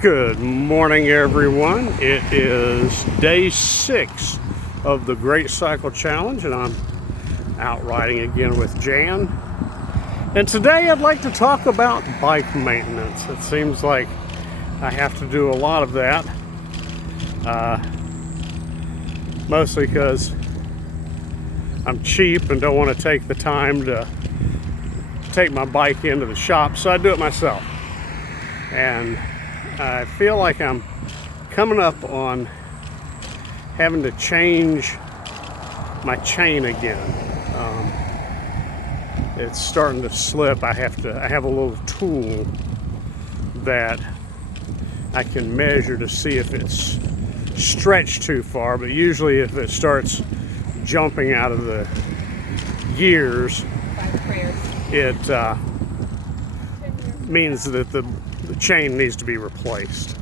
Good morning, everyone. It is day 6 of the Great Cycle Challenge, and I'm out riding again with Jan. And today I'd like to talk about bike maintenance. It seems like I have to do a lot of that, mostly because I'm cheap and don't want to take the time to take my bike into the shop, so I do it myself. And I feel like I'm coming up on having to change my chain again. It's starting to slip. I have a little tool that I can measure to see if it's stretched too far, but usually if it starts jumping out of the gears, it means that the chain needs to be replaced.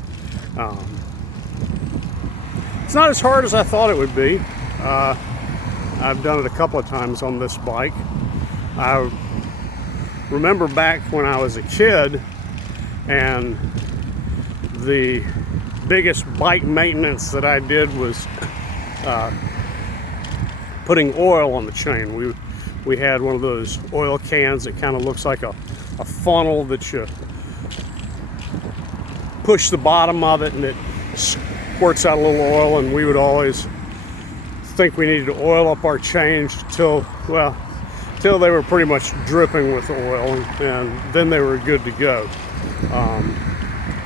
It's not as hard as I thought it would be. I've done it a couple of times on this bike. I remember back when I was a kid, and the biggest bike maintenance that I did was putting oil on the chain. We had one of those oil cans that kind of looks like a funnel that you push the bottom of it and it squirts out a little oil, and we would always think we needed to oil up our chains till they were pretty much dripping with oil, and then they were good to go.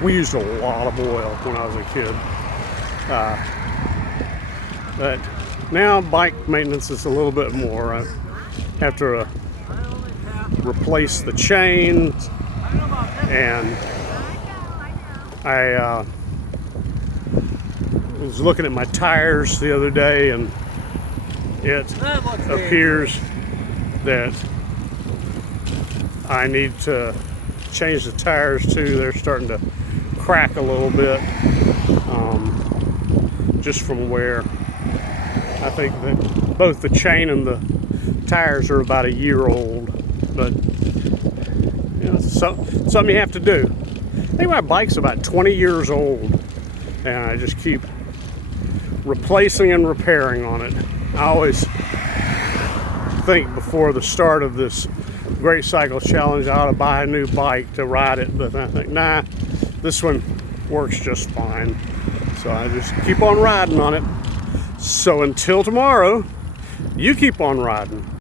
We used a lot of oil when I was a kid. But now bike maintenance is a little bit more. I have to replace the chains, and I was looking at my tires the other day, and it appears that I need to change the tires too. They're starting to crack a little bit, just from wear. I think that both the chain and the tires are about a year old, but something you have to do. I think my bike's about 20 years old, and I just keep replacing and repairing on it. I always think before the start of this Great Cycle Challenge I ought to buy a new bike to ride it, but I think, nah, this one works just fine. So I just keep on riding on it. So until tomorrow, you keep on riding.